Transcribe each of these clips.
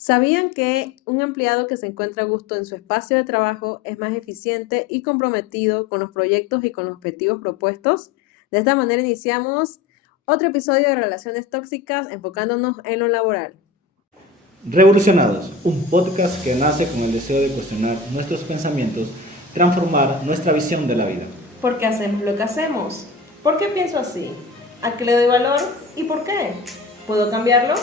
¿Sabían que un empleado que se encuentra a gusto en su espacio de trabajo es más eficiente y comprometido con los proyectos y con los objetivos propuestos? De esta manera iniciamos otro episodio de Relaciones Tóxicas enfocándonos en lo laboral. Revolucionados, un podcast que nace con el deseo de cuestionar nuestros pensamientos, transformar nuestra visión de la vida. ¿Por qué hacemos lo que hacemos? ¿Por qué pienso así? ¿A qué le doy valor y por qué? ¿Puedo cambiarlo?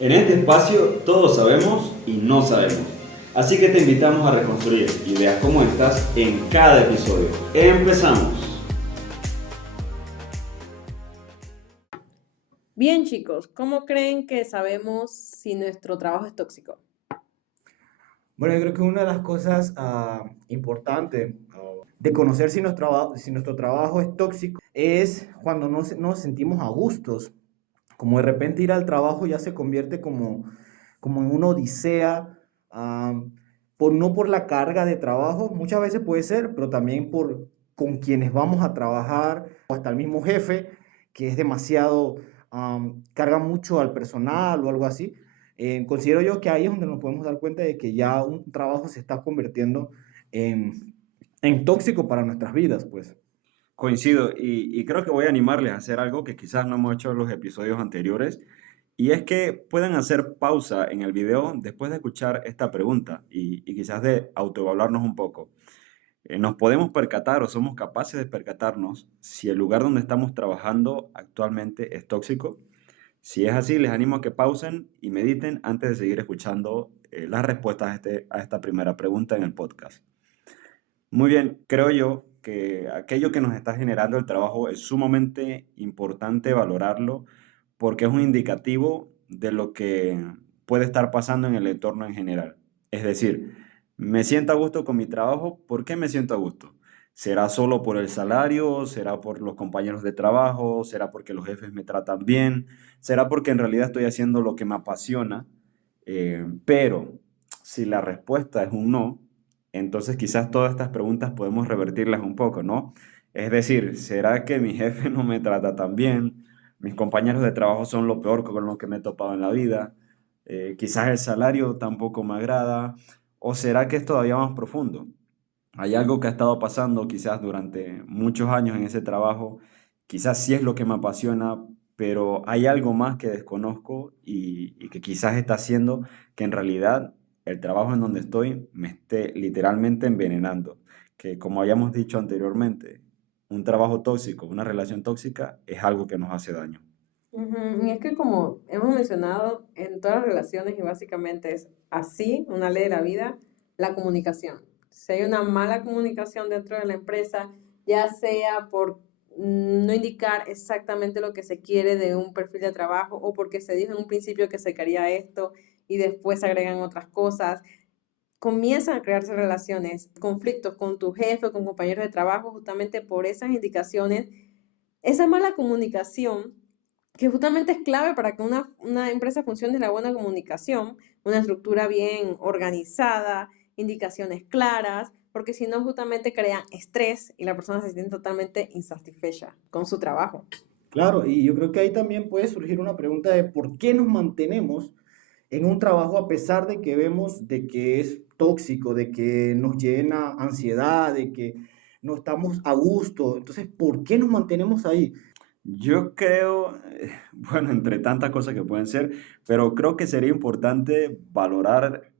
En este espacio todos sabemos y no sabemos. Así que te invitamos a reconstruir ideas como estas en cada episodio. ¡Empezamos! Bien, chicos, ¿cómo creen que sabemos si nuestro trabajo es tóxico? Bueno, yo creo que una de las cosas importantes de conocer si nuestro trabajo es tóxico es cuando no nos sentimos a gustos. Como de repente ir al trabajo ya se convierte como en una odisea, no por la carga de trabajo, muchas veces puede ser, pero también por con quienes vamos a trabajar, o hasta el mismo jefe, que es demasiado, carga mucho al personal o algo así. Considero yo que ahí es donde nos podemos dar cuenta de que ya un trabajo se está convirtiendo en tóxico para nuestras vidas, pues. Coincido y creo que voy a animarles a hacer algo que quizás no hemos hecho en los episodios anteriores, y es que puedan hacer pausa en el video después de escuchar esta pregunta y quizás de autoevaluarnos un poco. Nos podemos percatar o somos capaces de percatarnos si el lugar donde estamos trabajando actualmente es tóxico. Si es así, les animo a que pausen y mediten antes de seguir escuchando las respuestas a esta primera pregunta en el podcast. Muy bien, creo yo que aquello que nos está generando el trabajo es sumamente importante valorarlo porque es un indicativo de lo que puede estar pasando en el entorno en general. Es decir, me siento a gusto con mi trabajo. ¿Por qué me siento a gusto? ¿Será solo por el salario? ¿Será por los compañeros de trabajo? ¿Será porque los jefes me tratan bien? ¿Será porque en realidad estoy haciendo lo que me apasiona? Pero si la respuesta es un no, entonces quizás todas estas preguntas podemos revertirlas un poco, ¿no? Es decir, ¿será que mi jefe no me trata tan bien? ¿Mis compañeros de trabajo son lo peor con lo que me he topado en la vida? Quizás el salario tampoco me agrada. ¿O será que es todavía más profundo? Hay algo que ha estado pasando quizás durante muchos años en ese trabajo. Quizás sí es lo que me apasiona, pero hay algo más que desconozco y que quizás está haciendo que en realidad el trabajo en donde estoy me esté literalmente envenenando. Que como habíamos dicho anteriormente, un trabajo tóxico, una relación tóxica es algo que nos hace daño. Y es que como hemos mencionado en todas las relaciones y básicamente es así, una ley de la vida, la comunicación. Si hay una mala comunicación dentro de la empresa, ya sea por no indicar exactamente lo que se quiere de un perfil de trabajo o porque se dijo en un principio que se quería esto y después se agregan otras cosas, comienzan a crearse relaciones, conflictos con tu jefe o con compañeros de trabajo justamente por esas indicaciones. Esa mala comunicación que justamente es clave para que una empresa funcione, la buena comunicación, una estructura bien organizada, indicaciones claras, porque si no justamente crean estrés y la persona se siente totalmente insatisfecha con su trabajo. Claro, y yo creo que ahí también puede surgir una pregunta de por qué nos mantenemos en un trabajo a pesar de que vemos de que es tóxico, de que nos llena ansiedad, de que no estamos a gusto. Entonces, ¿por qué nos mantenemos ahí? Yo creo, bueno, entre tantas cosas que pueden ser, pero creo que sería importante valorar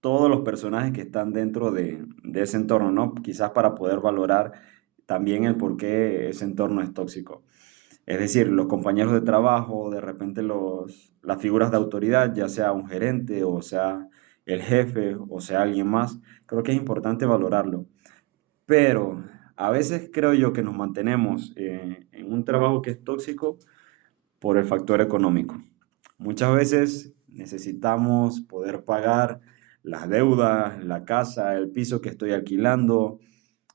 todos los personajes que están dentro de ese entorno, ¿no? Quizás para poder valorar también el por qué ese entorno es tóxico. Es decir, los compañeros de trabajo, de repente las figuras de autoridad, ya sea un gerente o sea el jefe o sea alguien más, creo que es importante valorarlo. Pero a veces creo yo que nos mantenemos en un trabajo que es tóxico por el factor económico. Muchas veces necesitamos poder pagar las deudas, la casa, el piso que estoy alquilando,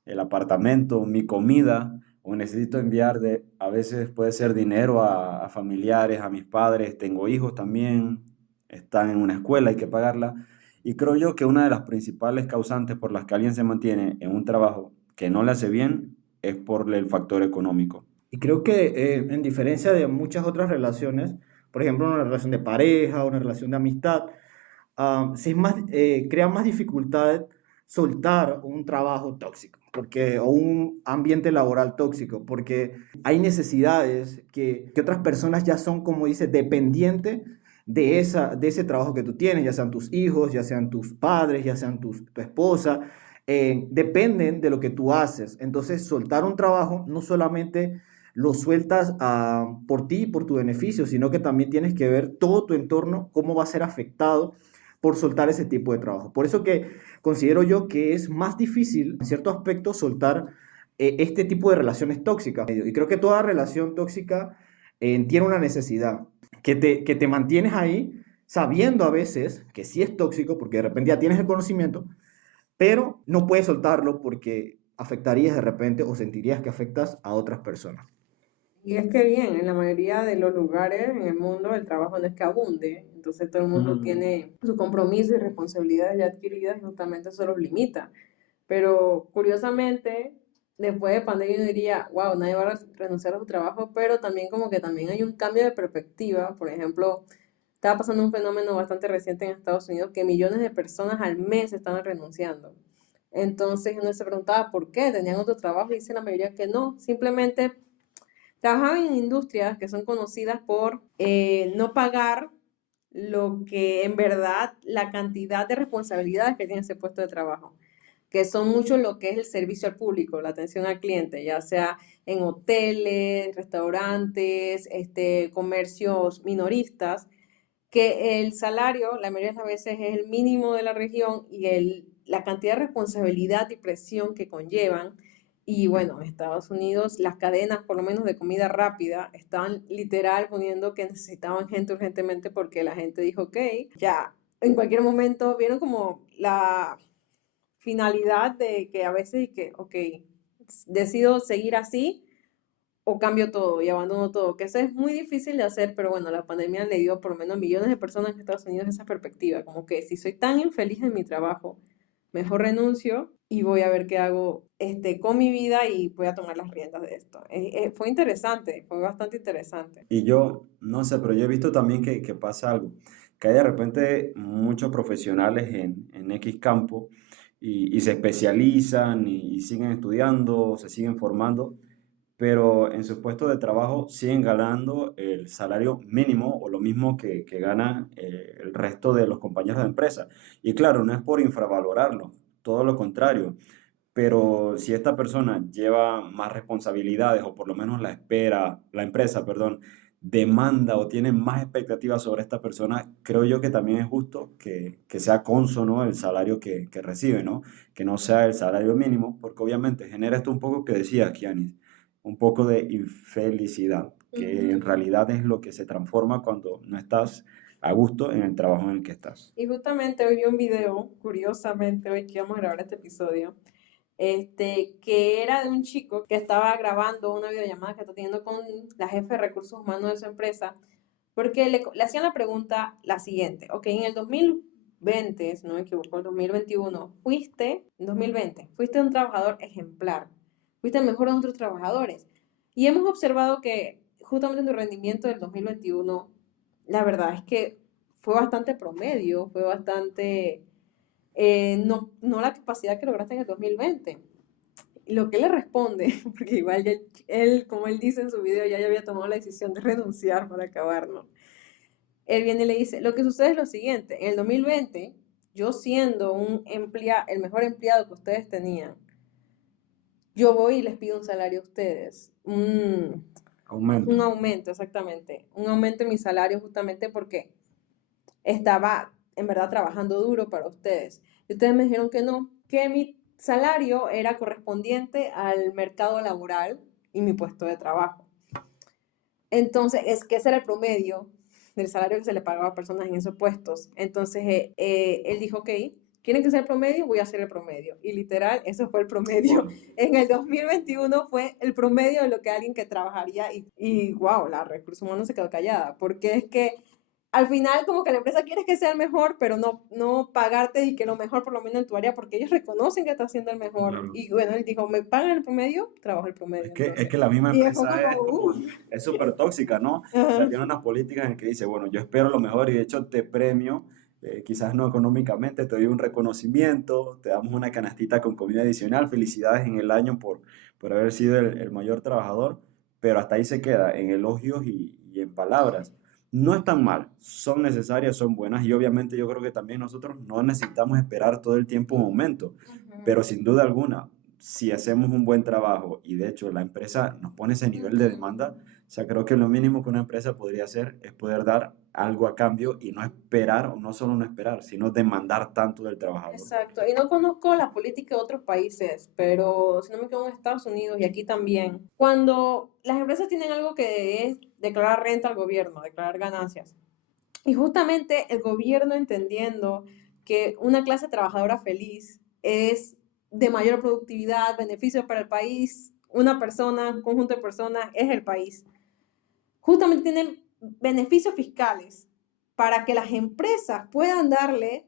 el apartamento, mi comida, o necesito enviar a veces puede ser dinero a familiares, a mis padres, tengo hijos también, están en una escuela, hay que pagarla. Y creo yo que una de las principales causantes por las que alguien se mantiene en un trabajo que no le hace bien es por el factor económico. Y creo que en diferencia de muchas otras relaciones, por ejemplo, una relación de pareja, una relación de amistad, si es más, crea más dificultad soltar un trabajo tóxico o un ambiente laboral tóxico, porque hay necesidades que otras personas ya son, como dice, dependientes de ese trabajo que tú tienes, ya sean tus hijos, ya sean tus padres, ya sean tu esposa, dependen de lo que tú haces. Entonces, soltar un trabajo no solamente lo sueltas por ti, por tu beneficio, sino que también tienes que ver todo tu entorno, cómo va a ser afectado por soltar ese tipo de trabajo. Por eso que considero yo que es más difícil, en cierto aspecto, soltar este tipo de relaciones tóxicas. Y creo que toda relación tóxica tiene una necesidad, que te mantienes ahí sabiendo a veces que sí es tóxico, porque de repente ya tienes el conocimiento, pero no puedes soltarlo porque afectarías de repente o sentirías que afectas a otras personas. Y es que bien, en la mayoría de los lugares en el mundo el trabajo no es que abunde, entonces todo el mundo tiene su compromiso y responsabilidades ya adquiridas y justamente eso los limita. Pero curiosamente, después de pandemia uno diría, wow, nadie va a renunciar a su trabajo, pero también como que también hay un cambio de perspectiva. Por ejemplo, estaba pasando un fenómeno bastante reciente en Estados Unidos que millones de personas al mes estaban renunciando. Entonces uno se preguntaba por qué, tenían otro trabajo y dice la mayoría que no, simplemente trabajaban en industrias que son conocidas por no pagar lo que en verdad la cantidad de responsabilidades que tiene ese puesto de trabajo, que son mucho lo que es el servicio al público, la atención al cliente, ya sea en hoteles, restaurantes, comercios minoristas, que el salario la mayoría de las veces es el mínimo de la región y la cantidad de responsabilidad y presión que conllevan. Y bueno, en Estados Unidos las cadenas, por lo menos de comida rápida, estaban literal poniendo que necesitaban gente urgentemente porque la gente dijo, ok, ya, en cualquier momento vieron como la finalidad de que a veces, que, ok, decido seguir así o cambio todo y abandono todo, que eso es muy difícil de hacer, pero bueno, la pandemia le dio por lo menos a millones de personas en Estados Unidos esa perspectiva, como que si soy tan infeliz en mi trabajo, mejor renuncio y voy a ver qué hago con mi vida y voy a tomar las riendas de esto. Fue interesante, fue bastante interesante. Y yo, no sé, pero yo he visto también que pasa algo, que hay de repente muchos profesionales en X campo y se especializan y siguen estudiando, se siguen formando, pero en sus puestos de trabajo siguen ganando el salario mínimo o lo mismo que gana el resto de los compañeros de empresa. Y claro, no es por infravalorarlo, todo lo contrario, pero si esta persona lleva más responsabilidades o por lo menos la empresa, perdón, demanda o tiene más expectativas sobre esta persona, creo yo que también es justo que sea cónsono el salario que recibe, ¿no? Que no sea el salario mínimo, porque obviamente genera esto un poco que decía Kianis, un poco de infelicidad, que en realidad es lo que se transforma cuando no estás a gusto en el trabajo en el que estás. Y justamente hoy vi un video, curiosamente, hoy que vamos a grabar este episodio, que era de un chico que estaba grabando una videollamada que está teniendo con la jefe de recursos humanos de su empresa, porque le hacían la pregunta la siguiente, ok, en el 2020, si no me equivoco, el 2021, en 2020, fuiste un trabajador ejemplar, fuiste el mejor de otros trabajadores, y hemos observado que justamente en tu rendimiento del 2021, la verdad es que fue bastante promedio, fue bastante no la capacidad que lograste en el 2020. Y lo que él le responde, porque igual él, como él dice en su video, ya había tomado la decisión de renunciar para acabar, ¿no? Él viene y le dice, lo que sucede es lo siguiente, en el 2020, yo siendo el mejor empleado que ustedes tenían, yo voy y les pido un salario a ustedes, Aumento. un aumento, exactamente, un aumento en mi salario justamente porque estaba en verdad trabajando duro para ustedes. Y ustedes me dijeron que no, que mi salario era correspondiente al mercado laboral y mi puesto de trabajo. Entonces, es que ese era el promedio del salario que se le pagaba a personas en esos puestos. Entonces, él dijo, ok, ¿quieren que sea el promedio? Voy a hacer el promedio. Y literal, eso fue el promedio. En el 2021 fue el promedio de lo que alguien que trabajaría y wow, la recursos humanos se quedó callada, porque es que al final como que la empresa quiere que sea el mejor, pero no pagarte y que lo mejor por lo menos en tu área, porque ellos reconocen que estás haciendo el mejor. Claro. Y bueno, él dijo, me pagan el promedio, trabajo el promedio. Es que la misma Y fue empresa como, es súper tóxica, ¿no? O sea, ajá. tiene unas políticas en que dice, bueno, yo espero lo mejor y de hecho te premio quizás no económicamente, te doy un reconocimiento, te damos una canastita con comida adicional, felicidades en el año por haber sido el mayor trabajador, pero hasta ahí se queda, en elogios y en palabras. No están mal, son necesarias, son buenas y obviamente yo creo que también nosotros no necesitamos esperar todo el tiempo un aumento, pero sin duda alguna, si hacemos un buen trabajo y de hecho la empresa nos pone ese nivel de demanda, o sea, creo que lo mínimo que una empresa podría hacer es poder dar algo a cambio y no esperar, o no solo no esperar, sino demandar tanto del trabajador. Exacto, y no conozco la política de otros países, pero si no me equivoco en Estados Unidos y aquí también, cuando las empresas tienen algo que es declarar renta al gobierno, declarar ganancias, y justamente el gobierno entendiendo que una clase trabajadora feliz es de mayor productividad, beneficios para el país, una persona, un conjunto de personas es el país. Justamente tienen beneficios fiscales para que las empresas puedan darle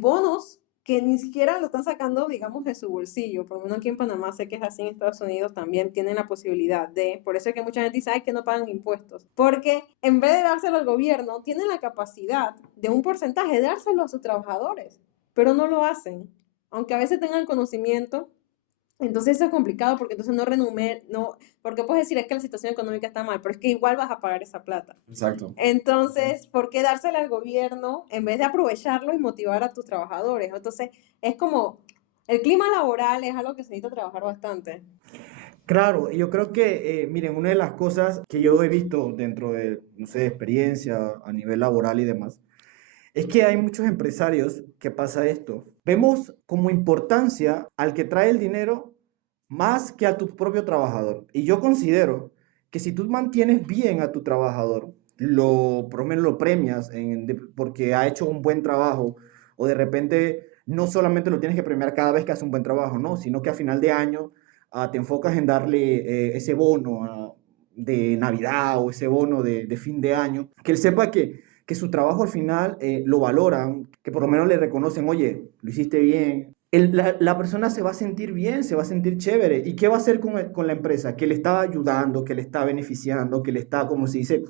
bonos que ni siquiera lo están sacando, digamos, de su bolsillo. Por lo menos aquí en Panamá, sé que es así, en Estados Unidos también tienen la posibilidad de, por eso es que mucha gente dice, ay, que no pagan impuestos, porque en vez de dárselo al gobierno, tienen la capacidad de un porcentaje de dárselo a sus trabajadores, pero no lo hacen, aunque a veces tengan conocimiento. Entonces eso es complicado porque entonces no, porque puedes decir es que la situación económica está mal, pero es que igual vas a pagar esa plata. Exacto. Entonces, ¿por qué dársela al gobierno en vez de aprovecharlo y motivar a tus trabajadores? Entonces, es como, el clima laboral es algo que se necesita trabajar bastante. Claro, yo creo que, miren, una de las cosas que yo he visto dentro de, no sé, experiencia a nivel laboral y demás, es que hay muchos empresarios que pasa esto. Vemos como importancia al que trae el dinero más que a tu propio trabajador. Y yo considero que si tú mantienes bien a tu trabajador, por lo menos lo premias porque ha hecho un buen trabajo, o de repente no solamente lo tienes que premiar cada vez que hace un buen trabajo, no, sino que a final de año te enfocas en darle ese bono de Navidad o ese bono de fin de año, que él sepa que su trabajo al final lo valoran, que por lo menos le reconocen, oye, lo hiciste bien. La persona se va a sentir bien, se va a sentir chévere. ¿Y qué va a hacer con la empresa? Que le está ayudando, que le está beneficiando, que le está, como se dice.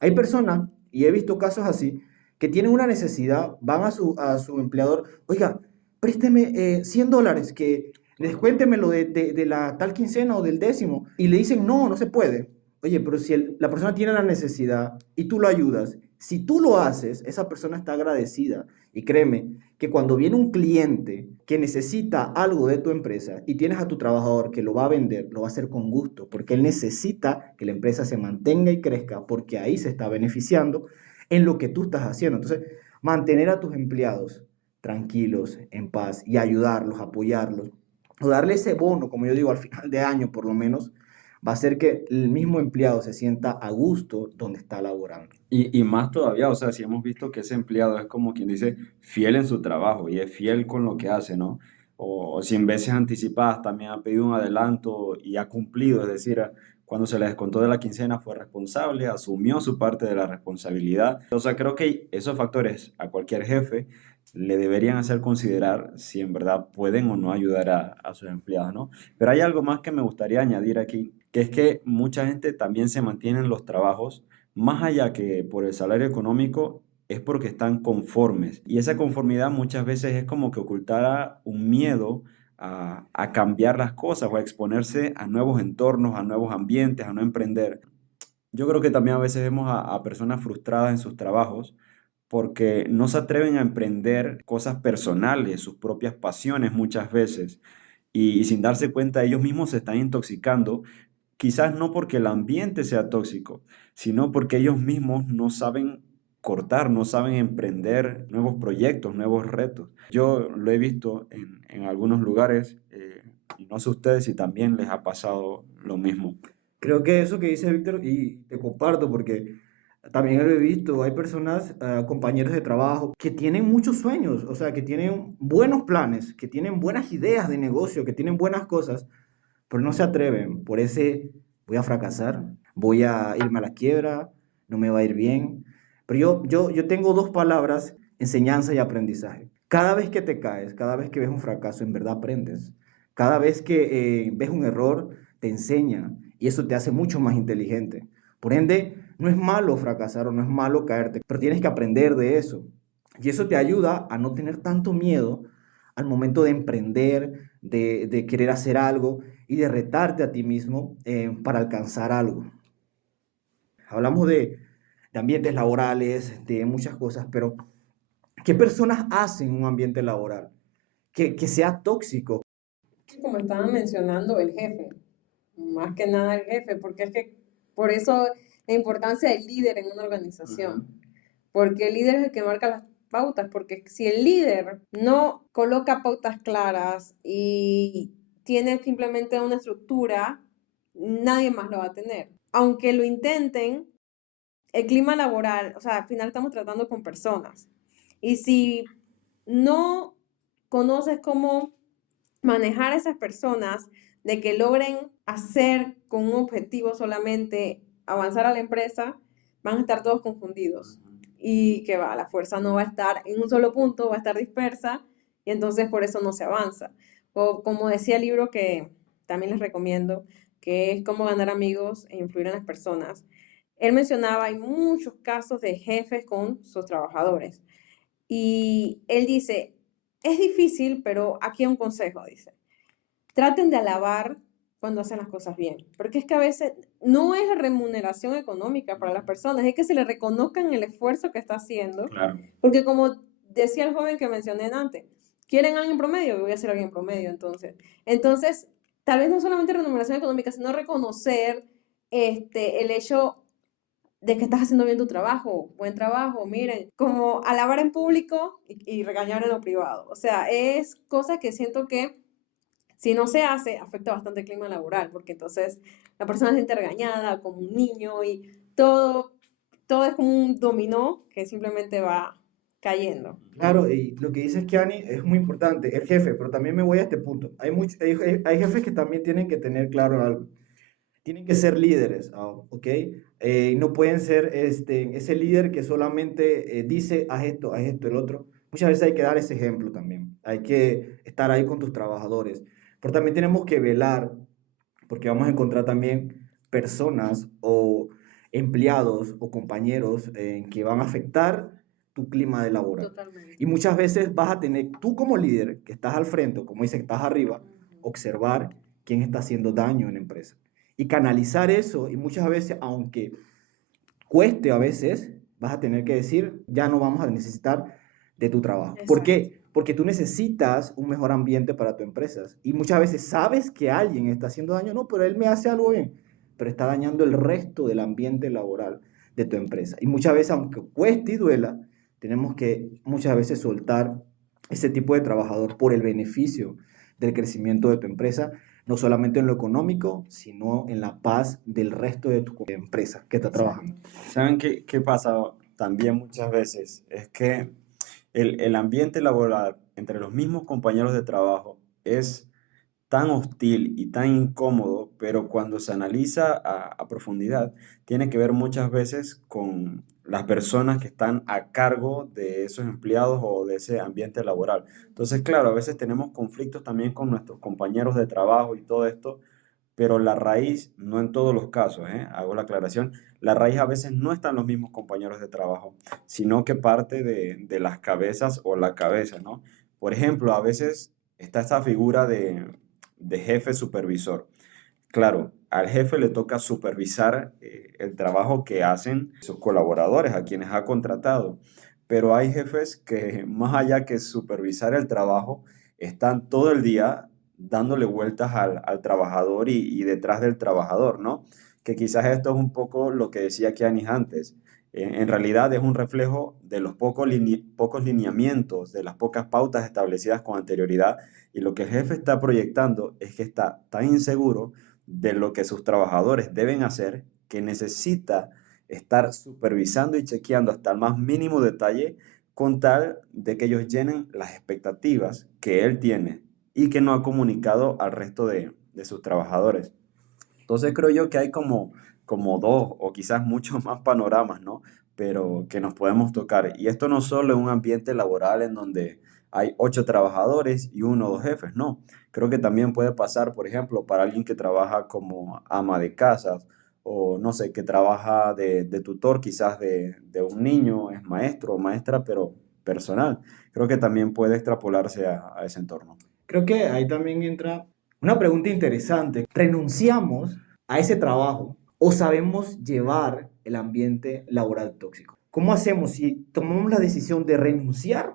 Hay personas, y he visto casos así, que tienen una necesidad, van a su empleador, oiga, présteme $100, que descuéntemelo de la tal quincena o del décimo, y le dicen, no, no se puede. Oye, pero si la persona tiene la necesidad y tú lo ayudas, si tú lo haces, esa persona está agradecida. Y créeme que cuando viene un cliente que necesita algo de tu empresa y tienes a tu trabajador que lo va a vender, lo va a hacer con gusto, porque él necesita que la empresa se mantenga y crezca, porque ahí se está beneficiando en lo que tú estás haciendo. Entonces, mantener a tus empleados tranquilos, en paz y ayudarlos, apoyarlos, o darle ese bono, como yo digo, al final de año por lo menos, va a hacer que el mismo empleado se sienta a gusto donde está laborando. Y más todavía, o sea, si hemos visto que ese empleado es como quien dice fiel en su trabajo y es fiel con lo que hace, ¿no? O si en veces anticipadas también ha pedido un adelanto y ha cumplido, es decir, cuando se le descontó de la quincena fue responsable, asumió su parte de la responsabilidad. O sea, creo que esos factores a cualquier jefe le deberían hacer considerar si en verdad pueden o no ayudar a sus empleados, ¿no? Pero hay algo más que me gustaría añadir aquí, que es que mucha gente también se mantiene en los trabajos más allá que por el salario económico, es porque están conformes. Y esa conformidad muchas veces es como que ocultara un miedo a cambiar las cosas o a exponerse a nuevos entornos, a nuevos ambientes, a no emprender. Yo creo que también a veces vemos a personas frustradas en sus trabajos porque no se atreven a emprender cosas personales, sus propias pasiones muchas veces. Y sin darse cuenta, ellos mismos se están intoxicando. Quizás no porque el ambiente sea tóxico, sino porque ellos mismos no saben cortar, no saben emprender nuevos proyectos, nuevos retos. Yo lo he visto en algunos lugares y no sé ustedes si también les ha pasado lo mismo. Creo que eso que dice Víctor, y te comparto porque también lo he visto, hay personas, compañeros de trabajo, que tienen muchos sueños, o sea, que tienen buenos planes, que tienen buenas ideas de negocio, que tienen buenas cosas, pero no se atreven por ese, voy a fracasar, voy a irme a la quiebra, no me va a ir bien. Pero yo tengo dos palabras, enseñanza y aprendizaje. Cada vez que te caes, cada vez que ves un fracaso, en verdad aprendes. Cada vez que ves un error, te enseña y eso te hace mucho más inteligente. Por ende, no es malo fracasar o no es malo caerte, pero tienes que aprender de eso. Y eso te ayuda a no tener tanto miedo al momento de emprender, de querer hacer algo y de retarte a ti mismo para alcanzar algo. Hablamos de ambientes laborales, de muchas cosas, pero ¿qué personas hacen un ambiente laboral que sea tóxico? Como estaban mencionando, el jefe, más que nada el jefe, porque es que por eso la importancia del líder en una organización, porque el líder es el que marca las pautas, porque si el líder no coloca pautas claras y tiene simplemente una estructura, nadie más lo va a tener. Aunque lo intenten, el clima laboral, o sea, al final estamos tratando con personas. Y si no conoces cómo manejar a esas personas, de que logren hacer con un objetivo solamente avanzar a la empresa, van a estar todos confundidos. Y que va, la fuerza no va a estar en un solo punto, va a estar dispersa y entonces por eso no se avanza. O como decía el libro que también les recomiendo, que es Cómo ganar amigos e influir en las personas. Él mencionaba, hay muchos casos de jefes con sus trabajadores. Y él dice, es difícil, pero aquí hay un consejo, dice. Traten de alabar cuando hacen las cosas bien, porque es que a veces no es la remuneración económica para las personas, es que se le reconozcan el esfuerzo que está haciendo, Claro. porque como decía el joven que mencioné antes, quieren alguien promedio, yo voy a ser alguien promedio, entonces tal vez no solamente remuneración económica, sino reconocer el hecho de que estás haciendo bien tu trabajo, buen trabajo, miren, como alabar en público y regañar en lo privado. O sea, es cosa que siento que si no se hace, afecta bastante el clima laboral, porque entonces la persona se siente regañada como un niño y todo es como un dominó que simplemente va cayendo. Claro, y lo que dices, Kiani, es muy importante, el jefe, pero también me voy a este punto. Hay jefes que también tienen que tener claro algo. Tienen que ser líderes, ¿ok? No pueden ser ese líder que solamente dice, haz esto, el otro. Muchas veces hay que dar ese ejemplo también. Hay que estar ahí con tus trabajadores. Pero también tenemos que velar, porque vamos a encontrar también personas o empleados o compañeros que van a afectar tu clima de laboral. Totalmente. Y muchas veces vas a tener, tú como líder, que estás al frente, o como dice, que estás arriba, observar quién está haciendo daño en la empresa y canalizar eso. Y muchas veces, aunque cueste a veces, vas a tener que decir, ya no vamos a necesitar de tu trabajo. ¿Por Exacto. qué? Porque tú necesitas un mejor ambiente para tu empresa. Y muchas veces sabes que alguien está haciendo daño, no, pero él me hace algo bien, pero está dañando el resto del ambiente laboral de tu empresa. Y muchas veces, aunque cueste y duela, tenemos que muchas veces soltar ese tipo de trabajador por el beneficio del crecimiento de tu empresa, no solamente en lo económico, sino en la paz del resto de tu empresa que está trabajando. ¿Saben qué pasa también muchas veces? Es que el ambiente laboral entre los mismos compañeros de trabajo es tan hostil y tan incómodo, pero cuando se analiza a profundidad, tiene que ver muchas veces con las personas que están a cargo de esos empleados o de ese ambiente laboral. Entonces, claro, a veces tenemos conflictos también con nuestros compañeros de trabajo y todo esto, pero la raíz, no en todos los casos, hago la aclaración, la raíz a veces no están los mismos compañeros de trabajo, sino que parte de las cabezas o la cabeza, ¿no? Por ejemplo, a veces está esa figura de jefe supervisor. Claro, al jefe le toca supervisar el trabajo que hacen sus colaboradores, a quienes ha contratado, pero hay jefes que más allá que supervisar el trabajo, están todo el día dándole vueltas al trabajador y detrás del trabajador, ¿no? Que quizás esto es un poco lo que decía Kianis antes. En realidad es un reflejo de los pocos lineamientos, de las pocas pautas establecidas con anterioridad, y lo que el jefe está proyectando es que está tan inseguro de lo que sus trabajadores deben hacer que necesita estar supervisando y chequeando hasta el más mínimo detalle con tal de que ellos llenen las expectativas que él tiene y que no ha comunicado al resto de sus trabajadores. Entonces creo yo que hay como dos o quizás muchos más panoramas, ¿no? Pero que nos podemos tocar. Y esto no solo en un ambiente laboral en donde hay 8 trabajadores y uno o dos jefes, no. Creo que también puede pasar, por ejemplo, para alguien que trabaja como ama de casas o no sé, que trabaja de tutor quizás de un niño, es maestro o maestra, pero personal. Creo que también puede extrapolarse a ese entorno. Creo que ahí también entra una pregunta interesante. ¿Renunciamos a ese trabajo o sabemos llevar el ambiente laboral tóxico? ¿Cómo hacemos si tomamos la decisión de renunciar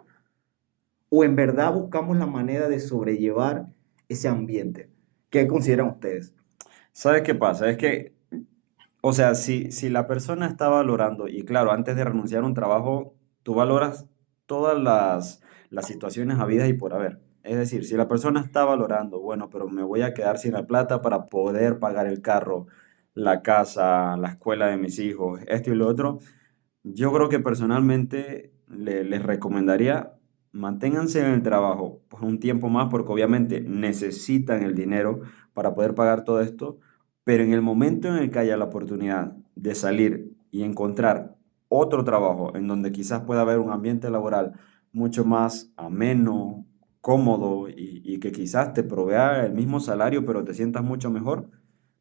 o en verdad buscamos la manera de sobrellevar ese ambiente? ¿Qué consideran ustedes? ¿Sabes qué pasa? Es que, o sea, si la persona está valorando, y claro, antes de renunciar a un trabajo, tú valoras todas las situaciones habidas y por haber. Es decir, si la persona está valorando, bueno, pero me voy a quedar sin la plata para poder pagar el carro, la casa, la escuela de mis hijos, esto y lo otro, yo creo que personalmente les recomendaría manténganse en el trabajo pues, un tiempo más porque obviamente necesitan el dinero para poder pagar todo esto, pero en el momento en el que haya la oportunidad de salir y encontrar otro trabajo en donde quizás pueda haber un ambiente laboral mucho más ameno, cómodo y que quizás te provea el mismo salario pero te sientas mucho mejor,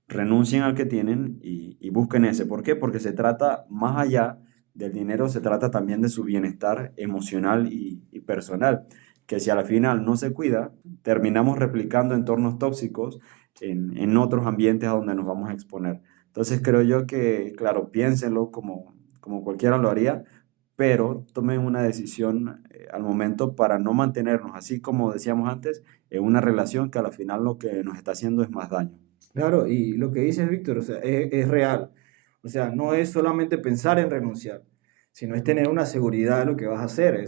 renuncien al que tienen y busquen ese. ¿Por qué? Porque se trata más allá del dinero, se trata también de su bienestar emocional y personal, que si a la final no se cuida, terminamos replicando entornos tóxicos en otros ambientes a donde nos vamos a exponer. Entonces creo yo que, claro, piénsenlo como cualquiera lo haría, pero tomen una decisión al momento para no mantenernos, así como decíamos antes, en una relación que a la final lo que nos está haciendo es más daño. Claro, y lo que dices, Víctor, o sea, es real. O sea, no es solamente pensar en renunciar, sino es tener una seguridad de lo que vas a hacer.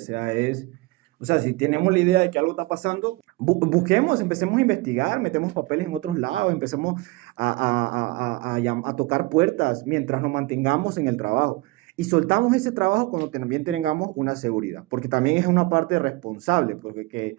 O sea, si tenemos la idea de que algo está pasando, busquemos, empecemos a investigar, metemos papeles en otros lados, empecemos a tocar puertas mientras nos mantengamos en el trabajo. Y soltamos ese trabajo cuando también tengamos una seguridad, porque también es una parte responsable, porque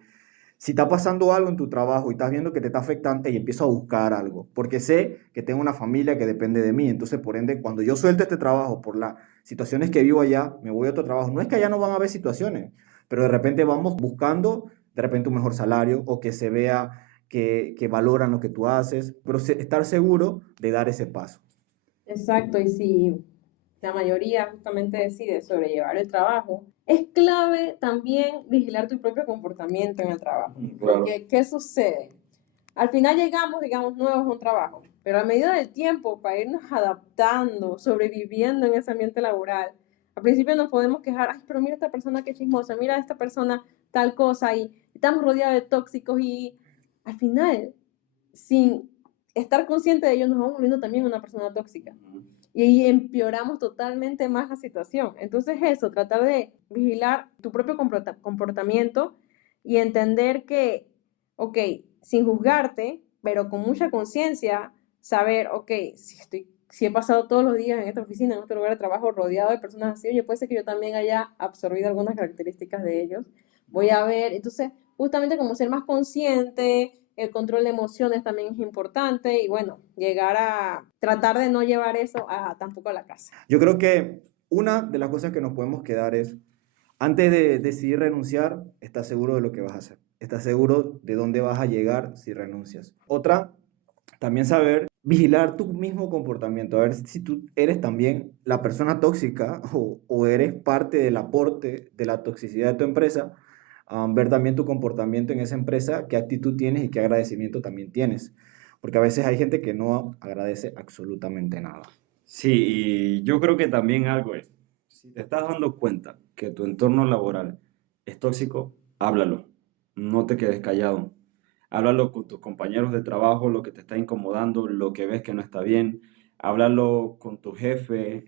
si está pasando algo en tu trabajo y estás viendo que te está afectando y empiezo a buscar algo, porque sé que tengo una familia que depende de mí, entonces por ende, cuando yo suelto este trabajo por las situaciones que vivo allá, me voy a otro trabajo. No es que allá no van a haber situaciones, pero de repente vamos buscando de repente un mejor salario o que se vea que valoran lo que tú haces, pero estar seguro de dar ese paso. Exacto, y si la mayoría justamente decide sobrellevar el trabajo, es clave también vigilar tu propio comportamiento en el trabajo. Claro. Porque, ¿qué sucede? Al final llegamos, digamos, nuevos a un trabajo, pero a medida del tiempo, para irnos adaptando, sobreviviendo en ese ambiente laboral, al principio nos podemos quejar, ay, pero mira esta persona qué chismosa, mira esta persona tal cosa, y estamos rodeados de tóxicos, y al final, sin estar consciente de ello, nos vamos volviendo también una persona tóxica. Y ahí empeoramos totalmente más la situación. Entonces eso, tratar de vigilar tu propio comportamiento y entender que, ok, sin juzgarte, pero con mucha conciencia, saber, ok, si he pasado todos los días en esta oficina, en este lugar de trabajo, rodeado de personas así, oye, puede ser que yo también haya absorbido algunas características de ellos. Voy a ver, entonces, justamente como ser más consciente, el control de emociones también es importante y bueno, llegar a tratar de no llevar eso tampoco a la casa. Yo creo que una de las cosas que nos podemos quedar es, antes de decidir renunciar, estás seguro de lo que vas a hacer. Estás seguro de dónde vas a llegar si renuncias. Otra, también saber vigilar tu mismo comportamiento, a ver si tú eres también la persona tóxica o eres parte del aporte de la toxicidad de tu empresa. Ver también tu comportamiento en esa empresa, qué actitud tienes y qué agradecimiento también tienes. Porque a veces hay gente que no agradece absolutamente nada. Sí, y yo creo que también algo es, si te estás dando cuenta que tu entorno laboral es tóxico, háblalo, no te quedes callado. Háblalo con tus compañeros de trabajo, lo que te está incomodando, lo que ves que no está bien. Háblalo con tu jefe,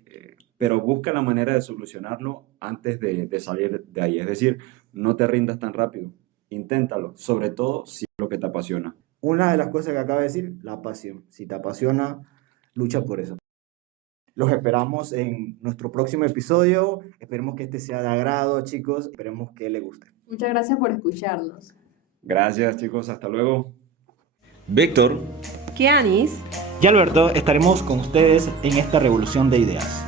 pero busca la manera de solucionarlo antes de salir de ahí. Es decir, no te rindas tan rápido. Inténtalo, sobre todo si es lo que te apasiona. Una de las cosas que acaba de decir, la pasión. Si te apasiona, lucha por eso. Los esperamos en nuestro próximo episodio. Esperemos que este sea de agrado, chicos. Esperemos que les guste. Muchas gracias por escucharnos. Gracias, chicos. Hasta luego. Víctor. Kianis. Y Alberto, estaremos con ustedes en esta revolución de ideas.